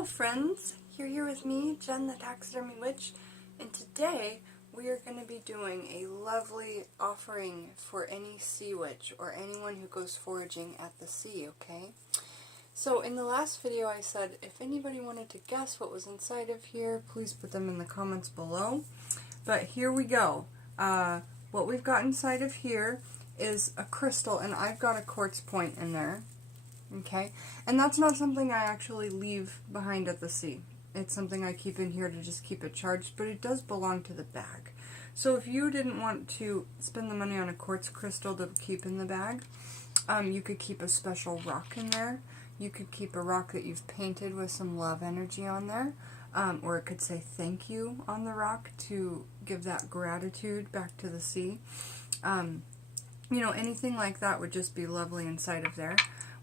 Hello friends, you're here with me, Jen the Taxidermy Witch, and today we are going to be doing a lovely offering for any sea witch or anyone who goes foraging at the sea, okay? So in the last video I said if anybody wanted to guess what was inside of here, please put them in the comments below. But here we go. What we've got inside of here is a crystal, and I've got a quartz point in there. Okay, and that's not something I actually leave behind at the sea. It's something I keep in here to just keep it charged, but it does belong to the bag. So if you didn't want to spend the money on a quartz crystal to keep in the bag, you could keep a special rock in there. You could keep a rock that you've painted with some love energy on there, or it could say thank you on the rock to give that gratitude back to the sea. You know, anything like that would just be lovely inside of there.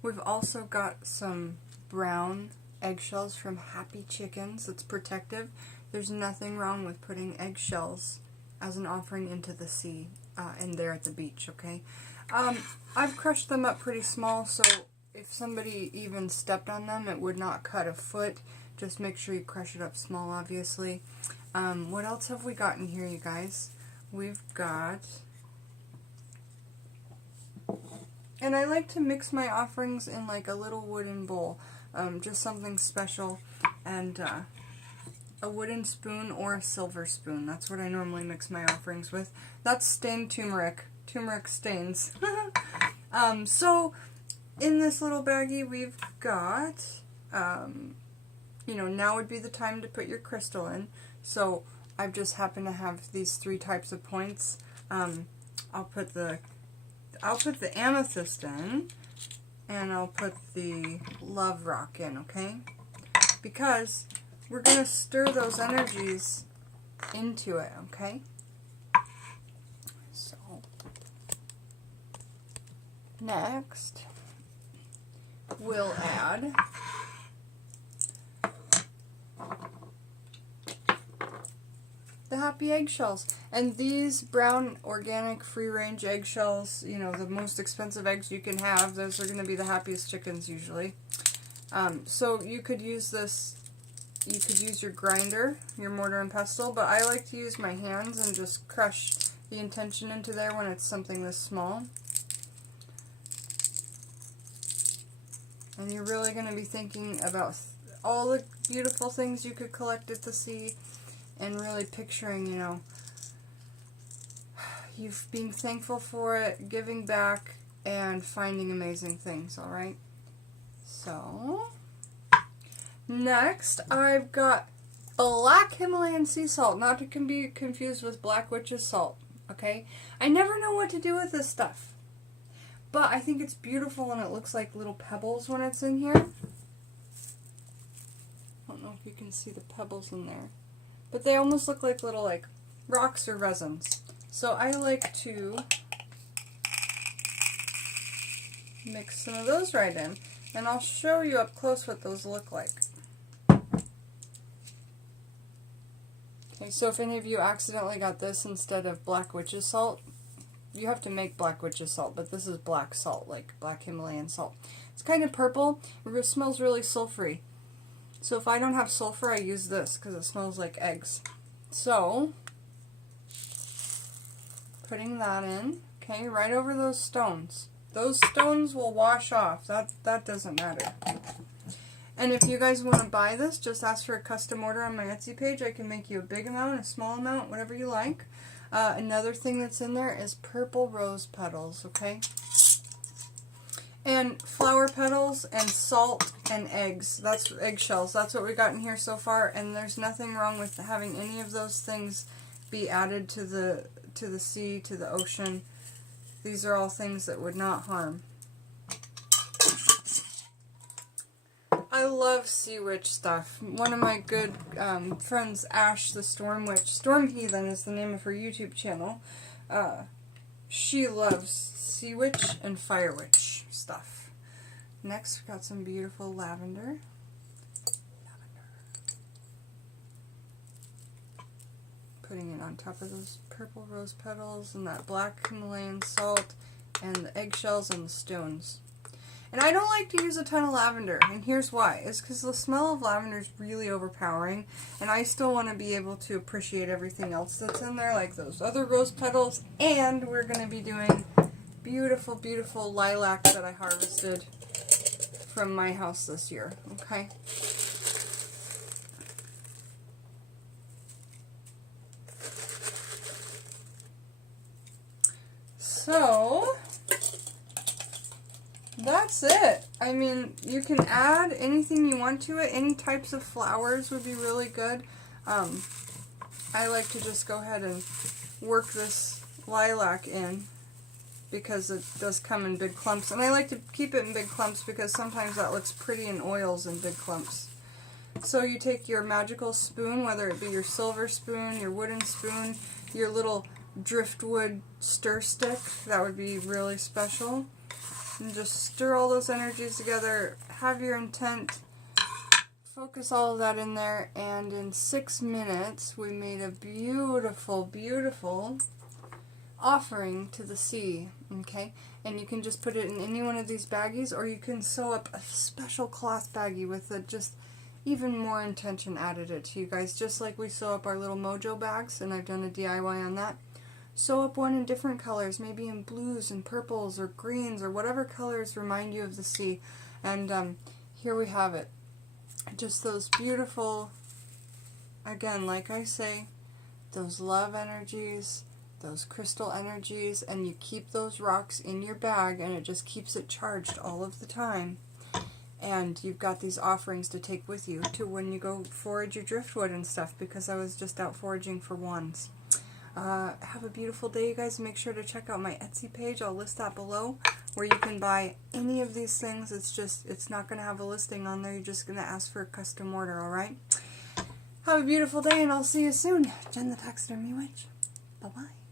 We've also got some brown eggshells from Happy Chickens. It's protective. There's nothing wrong with putting eggshells as an offering into the sea and there at the beach, okay? I've crushed them up pretty small, so if somebody even stepped on them, it would not cut a foot. Just make sure you crush it up small, obviously. What else have we got in here, you guys? We've got... And I like to mix my offerings in like a little wooden bowl, just something special, and a wooden spoon or a silver spoon. That's what I normally mix my offerings with. That's stained turmeric stains. So in this little baggie we've got, you know, now would be the time to put your crystal in. So I've just happened to have these three types of points. I'll put the amethyst in, and I'll put the love rock in, okay? Because we're going to stir those energies into it, okay? So, next, we'll add the happy eggshells. And these brown organic free-range eggshells, you know, the most expensive eggs you can have, those are going to be the happiest chickens usually. So you could use this, you could use your grinder, your mortar and pestle, but I like to use my hands and just crush the intention into there when it's something this small. And you're really going to be thinking about all the beautiful things you could collect at the sea, and really picturing, you know, you being thankful for it, giving back, and finding amazing things, alright? So, next I've got black Himalayan sea salt, not to be confused with black witch's salt, okay? I never know what to do with this stuff, but I think it's beautiful and it looks like little pebbles when it's in here. I don't know if you can see the pebbles in there. But they almost look like little, like, rocks or resins. So I like to mix some of those right in. And I'll show you up close what those look like. Okay, so if any of you accidentally got this instead of black witch's salt, you have to make black witch's salt, but this is black salt, like black Himalayan salt. It's kind of purple. It smells really sulfury. So if I don't have sulfur, I use this because it smells like eggs. So, putting that in, okay, right over those stones. Those stones will wash off. That doesn't matter. And if you guys want to buy this, just ask for a custom order on my Etsy page. I can make you a big amount, a small amount, whatever you like. Another thing that's in there is purple rose petals, okay? And flower petals and salt and eggs. That's eggshells. That's what we got in here so far, and there's nothing wrong with having any of those things be added to the sea, to the ocean. These are all things that would not harm. I love sea witch stuff. One of my good friends, Ash the Storm Witch, Storm Heathen is the name of her YouTube channel. She loves sea witch and fire witch stuff. Next, we've got some beautiful lavender. Putting it on top of those purple rose petals and that black Himalayan salt and the eggshells and the stones. And I don't like to use a ton of lavender, and here's why. It's because the smell of lavender is really overpowering, and I still want to be able to appreciate everything else that's in there, like those other rose petals, and we're going to be doing beautiful, beautiful lilac that I harvested from my house this year, okay? So, that's it. I mean, you can add anything you want to it. Any types of flowers would be really good. I like to just go ahead and work this lilac in because it does come in big clumps. And I like to keep it in big clumps because sometimes that looks pretty in oils in big clumps. So you take your magical spoon, whether it be your silver spoon, your wooden spoon, your little driftwood stir stick, that would be really special. And just stir all those energies together, have your intent, focus all of that in there, and in 6 minutes we made a beautiful, beautiful offering to the sea, okay? And you can just put it in any one of these baggies, or you can sew up a special cloth baggie with just even more intention added it to you guys, just like we sew up our little mojo bags, and I've done a DIY on that. Sew up one in different colors, maybe in blues and purples or greens or whatever colors remind you of the sea. And here we have it. Just those beautiful, again, like I say, those love energies, those crystal energies, and you keep those rocks in your bag and it just keeps it charged all of the time. And you've got these offerings to take with you to when you go forage your driftwood and stuff, because I was just out foraging for wands. Have a beautiful day, you guys. Make sure to check out my Etsy page. I'll list that below, where you can buy any of these things. It's not going to have a listing on there. You're just going to ask for a custom order, alright? Have a beautiful day, and I'll see you soon. Jen the Taxidermy Witch. Bye-bye.